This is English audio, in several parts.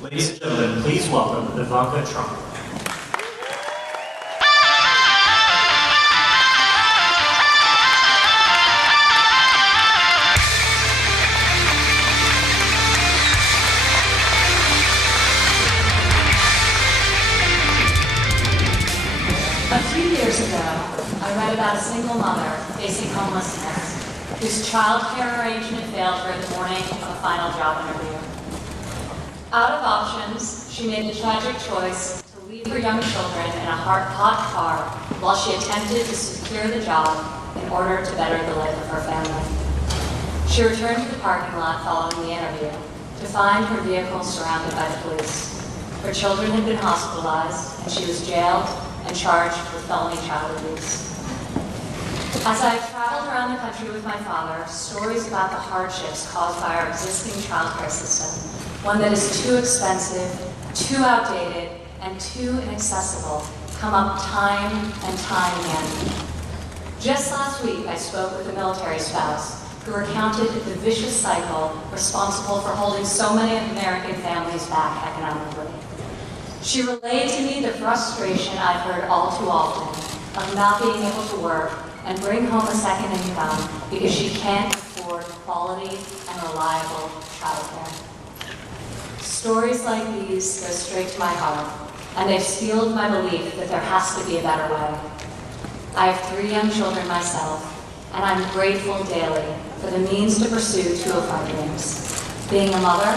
Ladies and gentlemen, please welcome Ivana Trump. A few years ago, I read about a single mother facing homelessness whose child care arrangement failed her the morning of a final job interview. Out of options, she made the tragic choice to leave her young children in a hot car while she attempted to secure the job in order to better the life of her family. She returned to the parking lot following the interview to find her vehicle surrounded by the police. Her children had been hospitalized, and she was jailed and charged with felony child abuse. As I traveled around the country with my father, stories about the hardships caused by our existing child care system, one that is too expensive, too outdated, and too inaccessible, come up time and time again. Just last week, I spoke with a military spouse who recounted the vicious cycle responsible for holding so many American families back economically. She relayed to me the frustration I've heard all too often of not being able to work and bring home a second income because she can't afford quality and reliable childcare. Stories like these go straight to my heart, and they've fueled my belief that there has to be a better way. I have 3 young children myself, and I'm grateful daily for the means to pursue 2 of my dreams, being a mother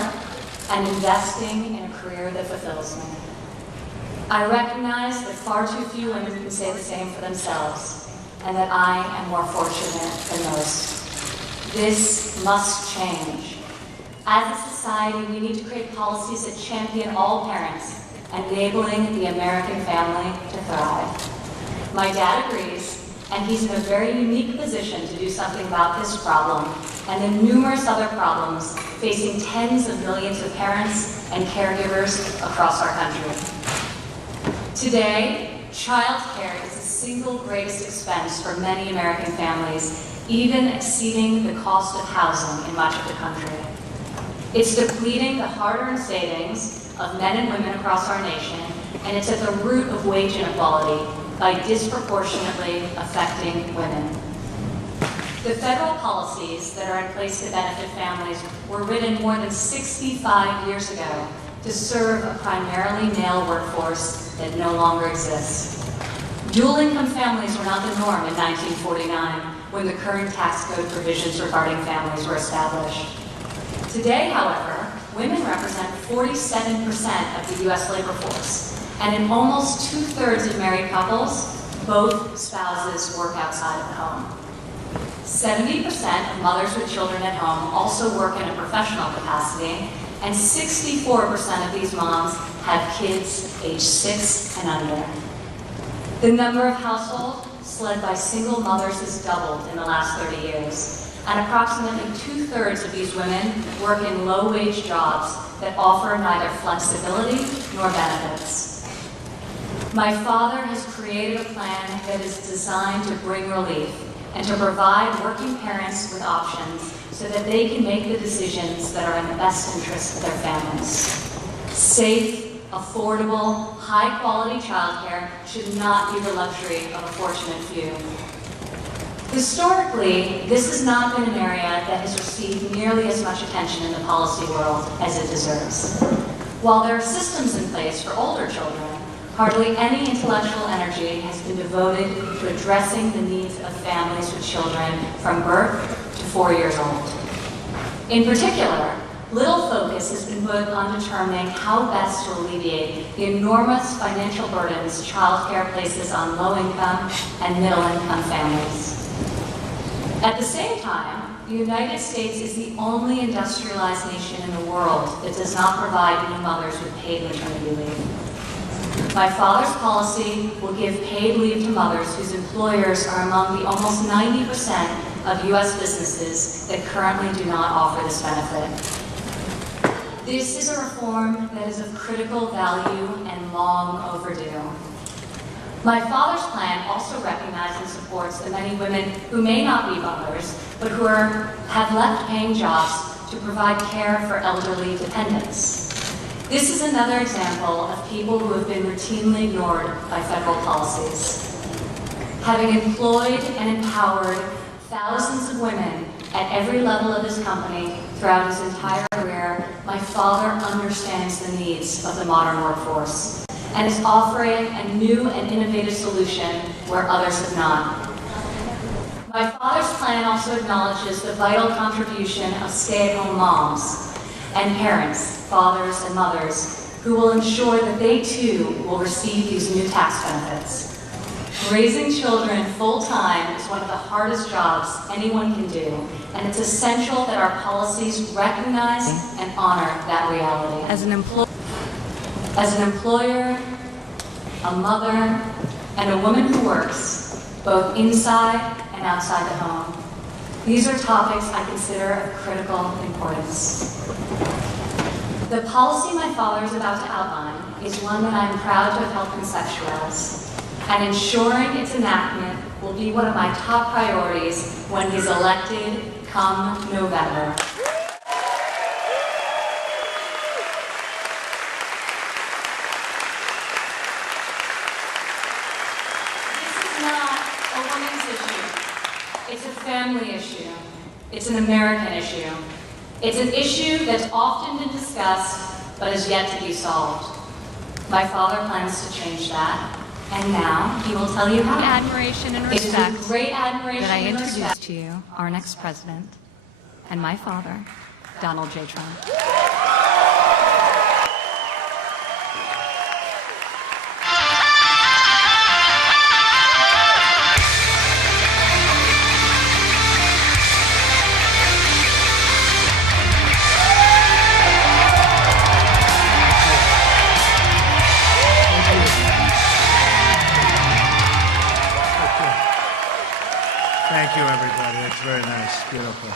and investing in a career that fulfills me. I recognize that far too few women can say the same for themselves, and that I am more fortunate than most. This must change. As a society, we need to create policies that champion all parents, enabling the American family to thrive. My dad agrees, and he's in a very unique position to do something about this problem and the numerous other problems facing tens of millions of parents and caregivers across our country. Today, child care is the single greatest expense for many American families, even exceeding the cost of housing in much of the country. It's depleting the hard-earned savings of men and women across our nation, and it's at the root of wage inequality by disproportionately affecting women. The federal policies that are in place to benefit families were written more than 65 years ago to serve a primarily male workforce that no longer exists. Dual-income families were not the norm in 1949 when the current tax code provisions regarding families were established. Today, however, women represent 47% of the U.S. labor force, and in almost 2/3 of married couples, both spouses work outside of the home. 70% of mothers with children at home also work in a professional capacity, and 64% of these moms have kids aged 6 and under. The number of households led by single mothers has doubled in the last 30 years, and approximately 2/3 of these women work in low-wage jobs that offer neither flexibility nor benefits. My father has created a plan that is designed to bring relief and to provide working parents with options so that they can make the decisions that are in the best interest of their families. Safe, affordable, high-quality childcare should not be the luxury of a fortunate few. Historically, this has not been an area that has received nearly as much attention in the policy world as it deserves. While there are systems in place for older children, Hardly any intellectual energy has been devoted to addressing the needs of families with children from birth to 4 years old. In particular, little focus has been put on determining how best to alleviate the enormous financial burdens childcare places on low-income and middle-income families. At the same time, the United States is the only industrialized nation in the world that does not provide new mothers with paid maternity leave. My father's policy will give paid leave to mothers whose employers are among the almost 90% of U.S. businesses that currently do not offer this benefit. This is a reform that is of critical value and long overdue. My father's plan also recognizes and supports the many women who may not be mothers, but who have left paying jobs to provide care for elderly dependents. This is another example of people who have been routinely ignored by federal policies. Having employed and empowered thousands of women at every level of this company throughout his entire career, my father understands the needs of the modern workforce and is offering a new and innovative solution where others have not. My father's plan also acknowledges the vital contribution of stay-at-home moms and parents, fathers and mothers, who will ensure that they too will receive these new tax benefits. Raising children full-time is one of the hardest jobs anyone can do, and it's essential that our policies recognize and honor that reality. As an employer, a mother, and a woman who works, both inside and outside the home, these are topics I consider of critical importance. The policy my father is about to outline is one that I am proud to have helped conceptualize, and ensuring its enactment will be one of my top priorities when he's elected come November. It's a family issue. It's an American issue. It's an issue that's often been discussed, but is yet to be solved. My father plans to change that, and now he will tell you how. Admiration and It is respect with great admiration that I and introduce respect. to you our next president and my father, Donald J. Trump. Thank you, everybody. It's very nice. Beautiful.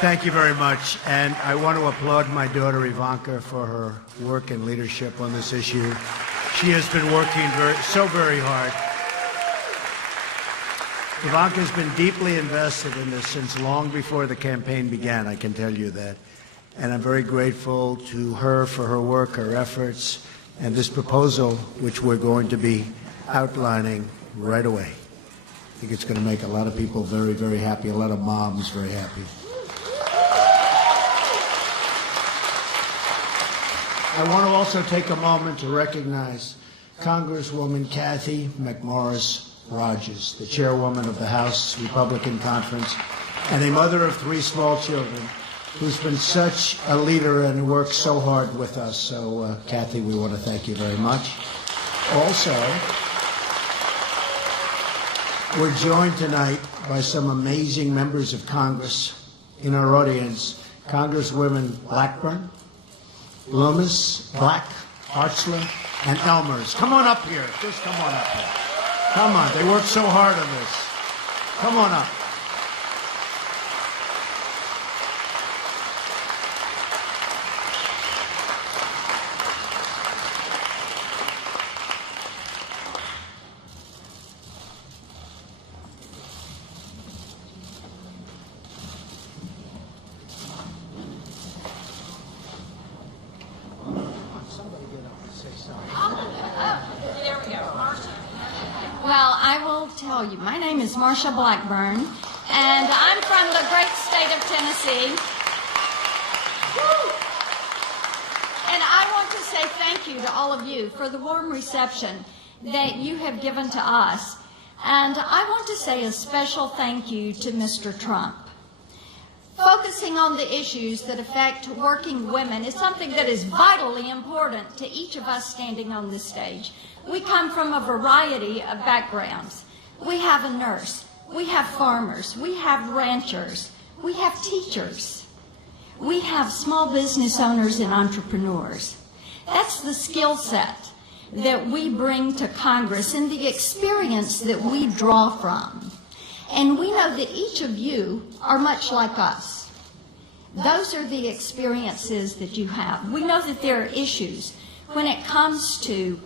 Thank you very much. And I want to applaud my daughter, Ivanka, for her work and leadership on this issue. She has been working very hard. Ivanka has been deeply invested in this since long before the campaign began, I can tell you that. And I'm very grateful to her for her work, her efforts, and this proposal, which we're going to be outlining right away. I think it's going to make a lot of people very, very happy, a lot of moms very happy. I want to also take a moment to recognize Congresswoman Kathy McMorris-Rodgers, the chairwoman of the House Republican Conference, and a mother of 3 small children, who's been such a leader and worked so hard with us. So, Kathy, we want to thank you very much. Also, we're joined tonight by some amazing members of Congress in our audience. Congresswomen Blackburn, Loomis, Black, Hartzler, and Elmers. Come on up here. Just come on up here. Come on. They worked so hard on this. Come on up. Well, I will tell you, my name is Marsha Blackburn, and I'm from the great state of Tennessee. And I want to say thank you you to all of you for the warm reception that you have given to us. And I want to say a special thank you to Mr. Trump. Focusing on the issues that affect working women is something that is vitally important to each of us standing on this stage. We come from a variety of backgrounds. We have a nurse, we have farmers, we have ranchers, we have teachers, we have small business owners and entrepreneurs. That's the skill set that we bring to Congress and the experience that we draw from. And we know that each of you are much like us. Those are the experiences that you have. We know that there are issues when it comes to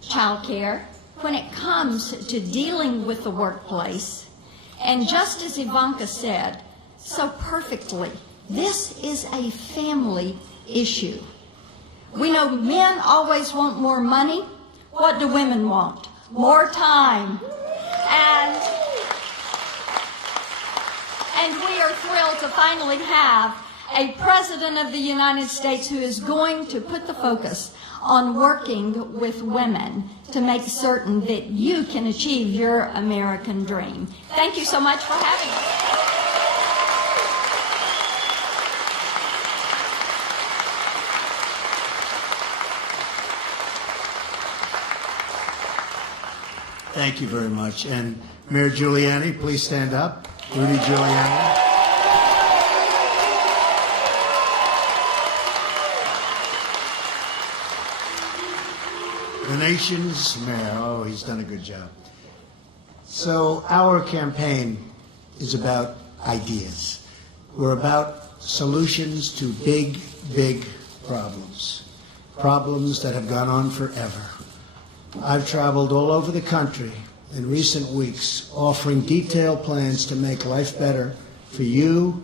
child care, when it comes to dealing with the workplace. And just as Ivanka said so perfectly, this is a family issue. We know men always want more money. What do women want? More time. And we are thrilled to finally have a President of the United States who is going to put the focus on working with women to make certain that you can achieve your American dream. Thank you so much for having us. Thank you very much. And Mayor Giuliani, please stand up. Rudy Giuliani. The nation's mayor. Oh, he's done a good job. So our campaign is about ideas. We're about solutions to big, big problems. Problems that have gone on forever. I've traveled all over the country in recent weeks offering detailed plans to make life better for you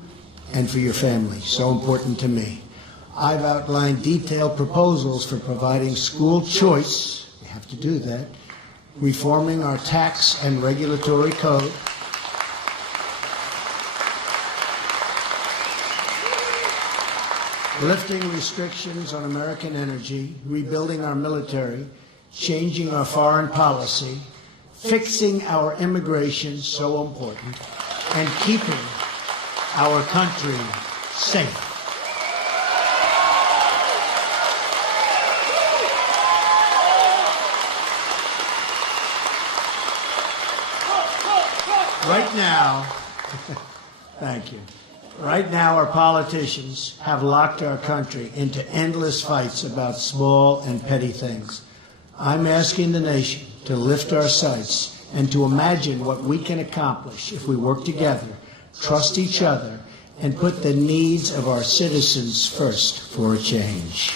and for your family, so important to me. I've outlined detailed proposals for providing school choice, we have to do that, reforming our tax and regulatory code, lifting restrictions on American energy, rebuilding our military, changing our foreign policy, fixing our immigration, so important, and keeping our country safe. Right now, thank you. Right now, our politicians have locked our country into endless fights about small and petty things. I'm asking the nation to lift our sights and to imagine what we can accomplish if we work together, trust each other, and put the needs of our citizens first for a change.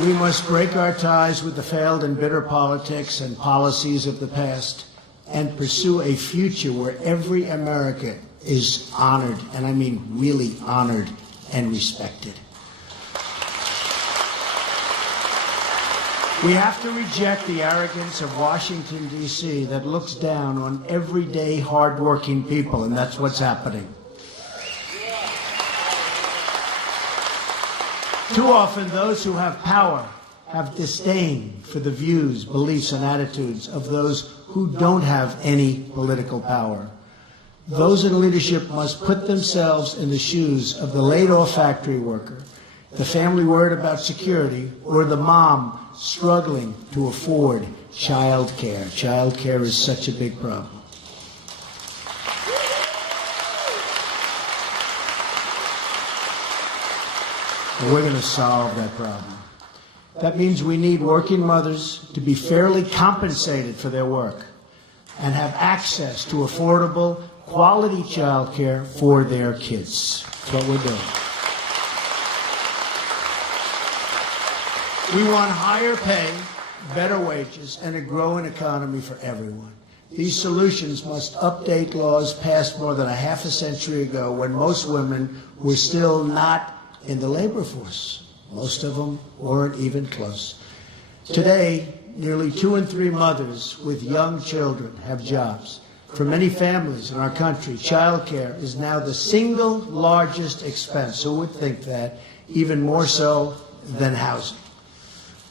We must break our ties with the failed and bitter politics and policies of the past and pursue a future where every American is honored, and I mean really honored and respected. We have to reject the arrogance of Washington, D.C. that looks down on everyday, hardworking people, and that's what's happening. Too often, those who have power have disdain for the views, beliefs, and attitudes of those who don't have any political power. Those in leadership must put themselves in the shoes of the laid-off factory worker, the family worried about security, or the mom struggling to afford child care. Child care is such a big problem. And we're going to solve that problem. That means we need working mothers to be fairly compensated for their work and have access to affordable, quality child care for their kids. That's what we're doing. We want higher pay, better wages, and a growing economy for everyone. These solutions must update laws passed more than a half a century ago when most women were still not in the labor force. Most of them weren't even close. Today, nearly 2 in 3 mothers with young children have jobs. For many families in our country, child care is now the single largest expense. Who would think that? Even more so than housing.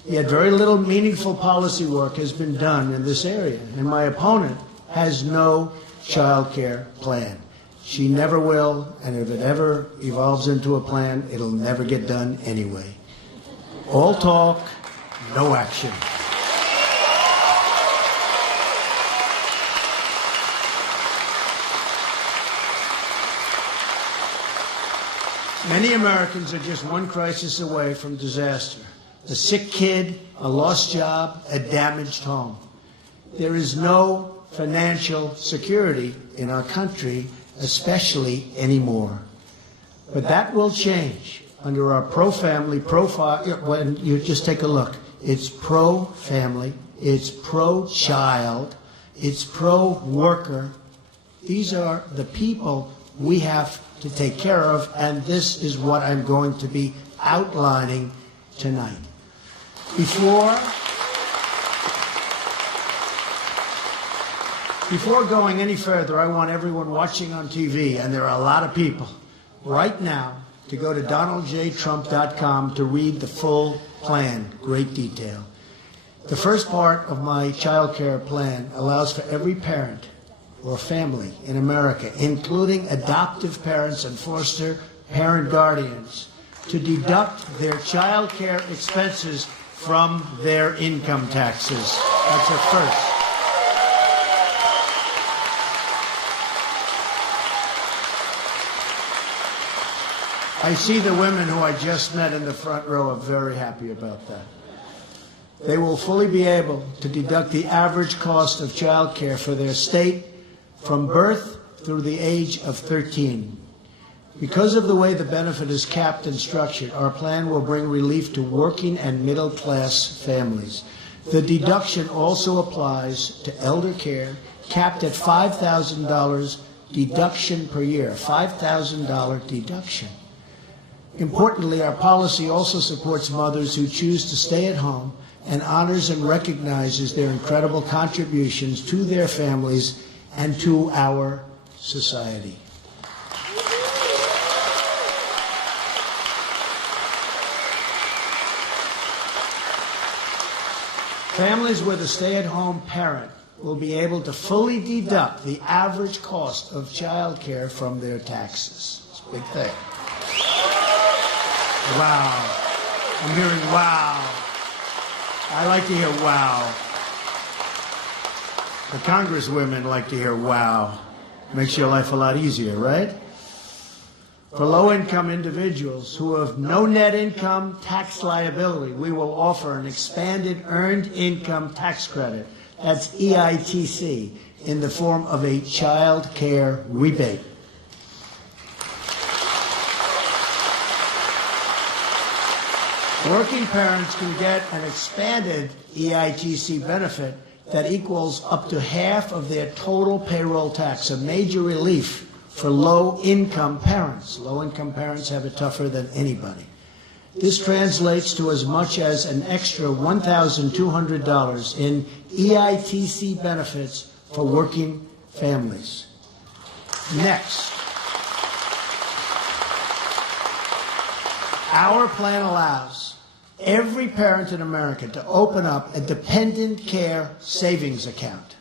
Yet very little meaningful policy work has been done in this area, and my opponent has no child care plan. She never will, and if it ever evolves into a plan, it'll never get done anyway. All talk, no action. Many Americans are just one crisis away from disaster. A sick kid, a lost job, a damaged home. There is no financial security in our country, especially anymore. But that will change under our pro-family, when you just take a look. It's pro-family, it's pro-child, it's pro-worker. These are the people we have to take care of, and this is what I'm going to be outlining tonight. Before going any further, I want everyone watching on TV, and there are a lot of people, right now, to go to donaldjtrump.com to read the full plan, great detail. The first part of my child care plan allows for every parent or family in America, including adoptive parents and foster parent guardians, to deduct their child care expenses from their income taxes. That's a first. I see the women who I just met in the front row are very happy about that. They will fully be able to deduct the average cost of child care for their state from birth through the age of 13. Because of the way the benefit is capped and structured, our plan will bring relief to working and middle-class families. The deduction also applies to elder care, capped at $5,000 deduction per year, $5,000 deduction. Importantly, our policy also supports mothers who choose to stay at home and honors and recognizes their incredible contributions to their families and to our society. Families with a stay-at-home parent will be able to fully deduct the average cost of child care from their taxes. It's a big thing. Wow. I'm hearing wow. I like to hear wow. The congresswomen like to hear wow. Makes your life a lot easier, right? For low-income individuals who have no net income tax liability, we will offer an expanded earned income tax credit, that's EITC, in the form of a child care rebate. Working parents can get an expanded EITC benefit that equals up to half of their total payroll tax, a major relief for low-income parents. Low-income parents have it tougher than anybody. This translates to as much as an extra $1,200 in EITC benefits for working families. Next, our plan allows every parent in America to open up a dependent care savings account.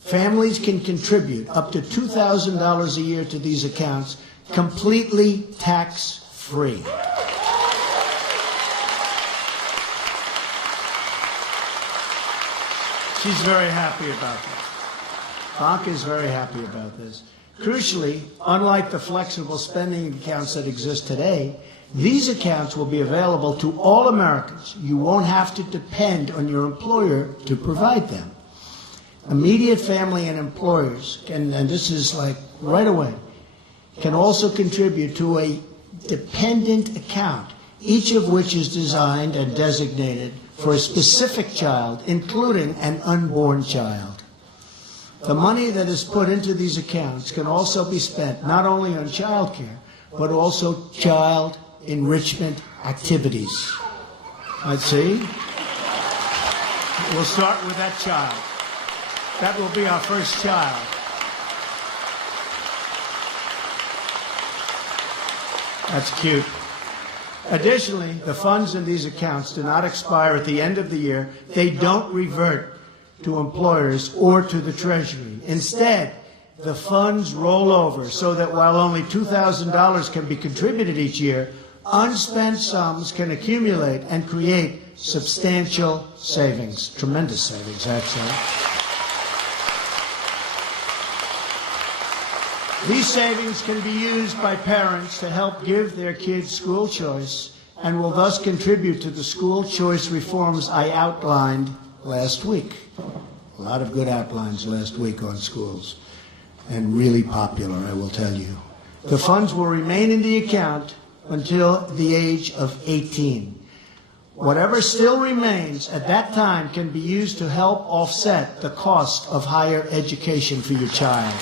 Families can contribute up to $2,000 a year to these accounts, completely tax-free. She's very happy about that. Bianca is very happy about this. Crucially, unlike the flexible spending accounts that exist today, these accounts will be available to all Americans. You won't have to depend on your employer to provide them. Immediate family and employers, and this is like right away, can also contribute to a dependent account, each of which is designed and designated for a specific child, including an unborn child. The money that is put into these accounts can also be spent not only on child care, but also child enrichment activities. Let's see. We'll start with that child. That will be our first child. That's cute. Additionally, the funds in these accounts do not expire at the end of the year. They don't revert to employers or to the Treasury. Instead, the funds roll over so that while only $2,000 can be contributed each year, unspent sums can accumulate and create substantial savings, tremendous savings, actually. These savings can be used by parents to help give their kids school choice and will thus contribute to the school choice reforms I outlined last week. A lot of good outlines last week on schools, and really popular, I will tell you. The funds will remain in the account until the age of 18. Whatever still remains at that time can be used to help offset the cost of higher education for your child.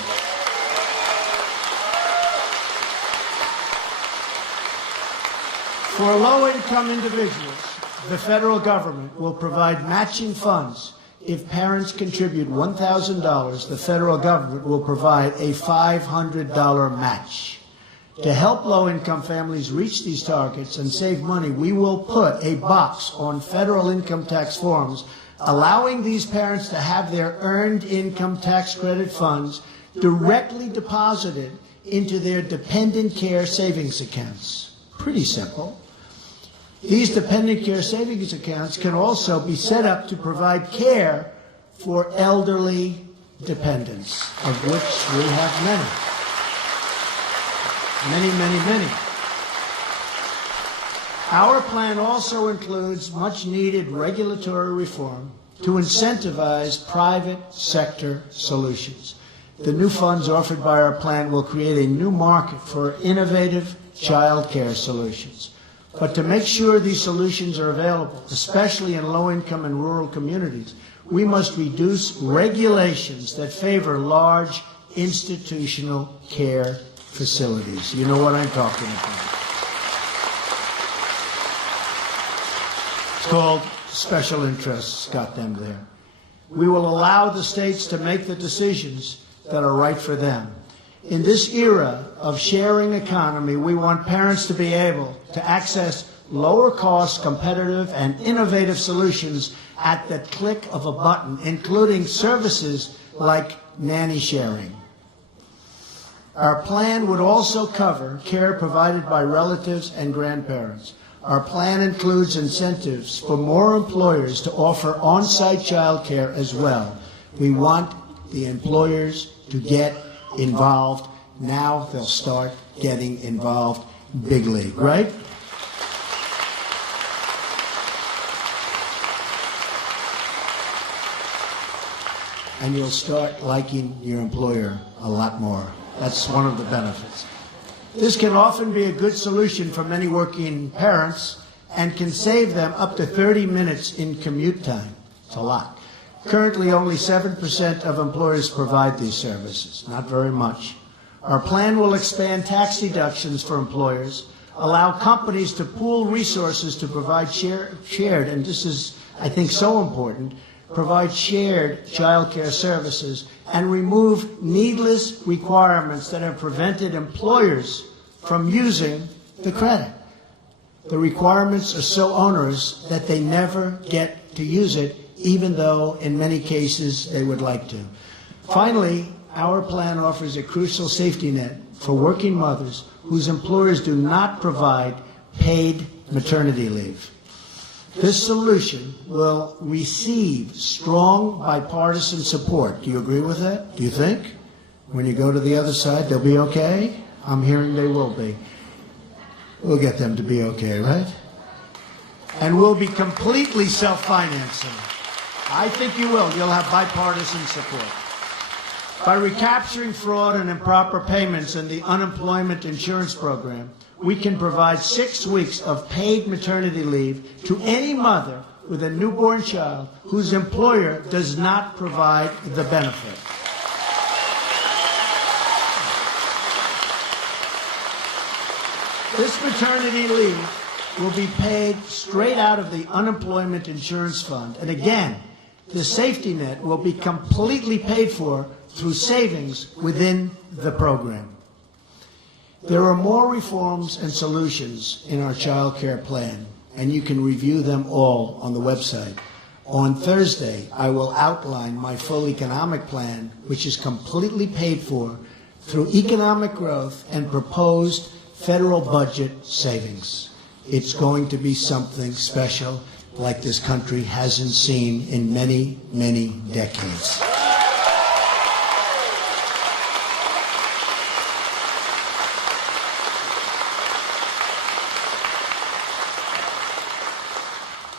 For low-income individuals, the federal government will provide matching funds. If parents contribute $1,000, the federal government will provide a $500 match. To help low-income families reach these targets and save money, we will put a box on federal income tax forms allowing these parents to have their earned income tax credit funds directly deposited into their dependent care savings accounts. Pretty simple. These dependent care savings accounts can also be set up to provide care for elderly dependents, of which we have many. Many. Our plan also includes much-needed regulatory reform to incentivize private sector solutions. The new funds offered by our plan will create a new market for innovative child care solutions. But to make sure these solutions are available, especially in low-income and rural communities, we must reduce regulations that favor large institutional care facilities. You know what I'm talking about. It's called special interests, got them there. We will allow the states to make the decisions that are right for them. In this era of sharing economy, we want parents to be able to access lower-cost, competitive, and innovative solutions at the click of a button, including services like nanny sharing. Our plan would also cover care provided by relatives and grandparents. Our plan includes incentives for more employers to offer on-site child care as well. We want the employers to get involved. Now they'll start getting involved big league, right? And you'll start liking your employer a lot more. That's one of the benefits. This can often be a good solution for many working parents and can save them up to 30 minutes in commute time. It's a lot. Currently, only 7% of employers provide these services, not very much. Our plan will expand tax deductions for employers, allow companies to pool resources to provide shared, and this is, I think, so important, provide shared child care services, and remove needless requirements that have prevented employers from using the credit. The requirements are so onerous that they never get to use it, even though in many cases they would like to. Finally, our plan offers a crucial safety net for working mothers whose employers do not provide paid maternity leave. This solution will receive strong bipartisan support. Do you agree with that? Do you think? When you go to the other side, they'll be okay? I'm hearing they will be. We'll get them to be okay, right? And we'll be completely self-financing. I think you will. You'll have bipartisan support. By recapturing fraud and improper payments in the unemployment insurance program, we can provide 6 weeks of paid maternity leave to any mother with a newborn child whose employer does not provide the benefit. This maternity leave will be paid straight out of the unemployment insurance fund. And again, the safety net will be completely paid for through savings within the program. There are more reforms and solutions in our child care plan, and you can review them all on the website. On Thursday, I will outline my full economic plan, which is completely paid for through economic growth and proposed federal budget savings. It's going to be something special like this country hasn't seen in many, many decades.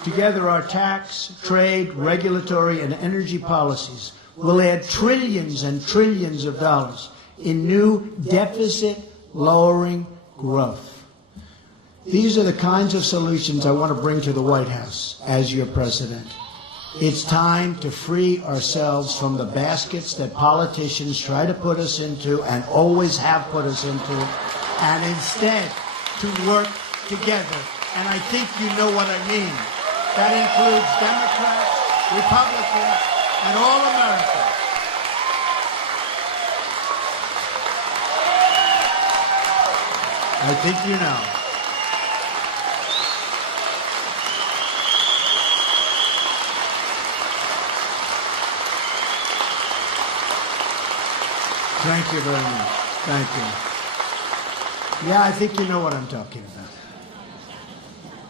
Together, our tax, trade, regulatory, and energy policies will add trillions and trillions of dollars in new deficit-lowering growth. These are the kinds of solutions I want to bring to the White House as your president. It's time to free ourselves from the baskets that politicians try to put us into and always have put us into, and instead to work together. And I think you know what I mean. That includes Democrats, Republicans, and all Americans. I think you know. Thank you very much. Thank you. Yeah, I think you know what I'm talking about.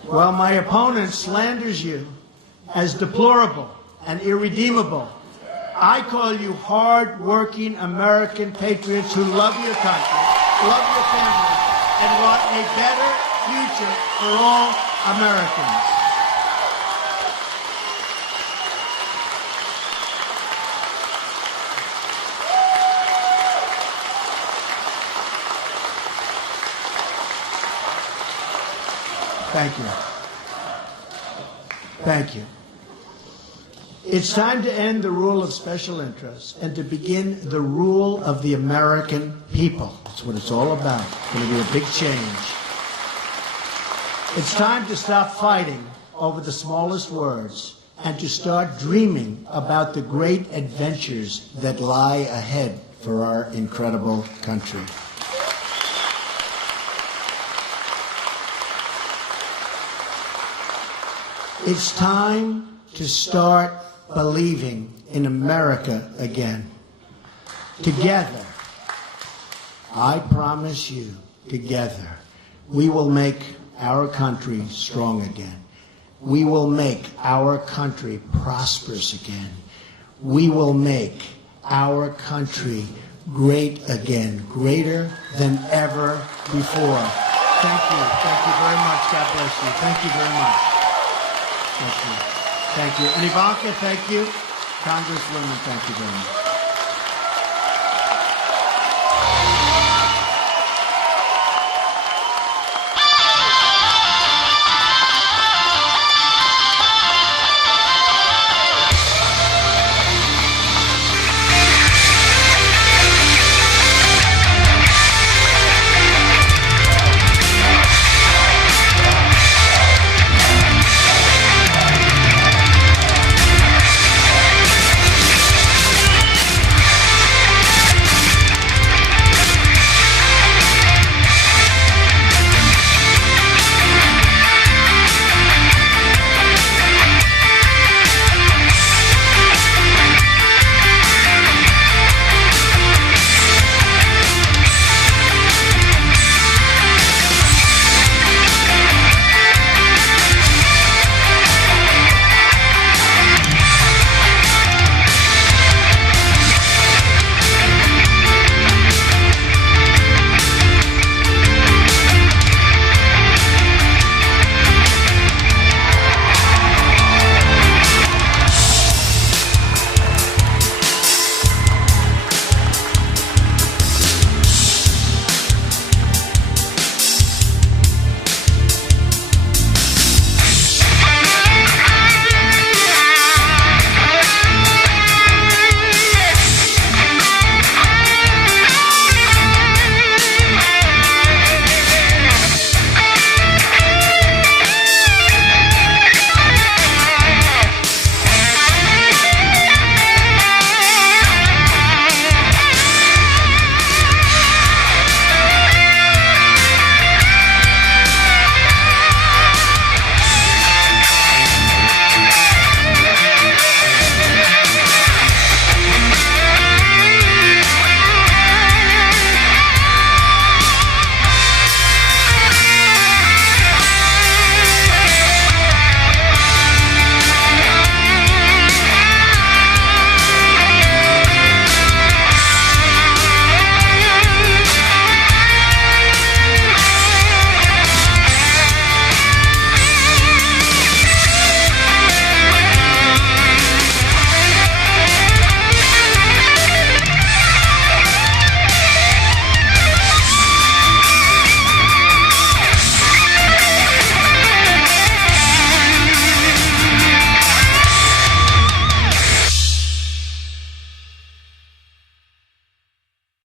Well, my opponent slanders you as deplorable and irredeemable. I call you hard-working American patriots who love your country, love your family, and want a better future for all Americans. Thank you. Thank you. It's time to end the rule of special interests and to begin the rule of the American people. That's what it's all about. It's going to be a big change. It's time to stop fighting over the smallest words and to start dreaming about the great adventures that lie ahead for our incredible country. It's time to start believing in America again. Together, I promise you, together, we will make our country strong again. We will make our country prosperous again. We will make our country great again, greater than ever before. Thank you. Thank you very much. God bless you. Thank you very much. Thank you. Thank you. And Ivanka, thank you. Congresswoman, thank you very much.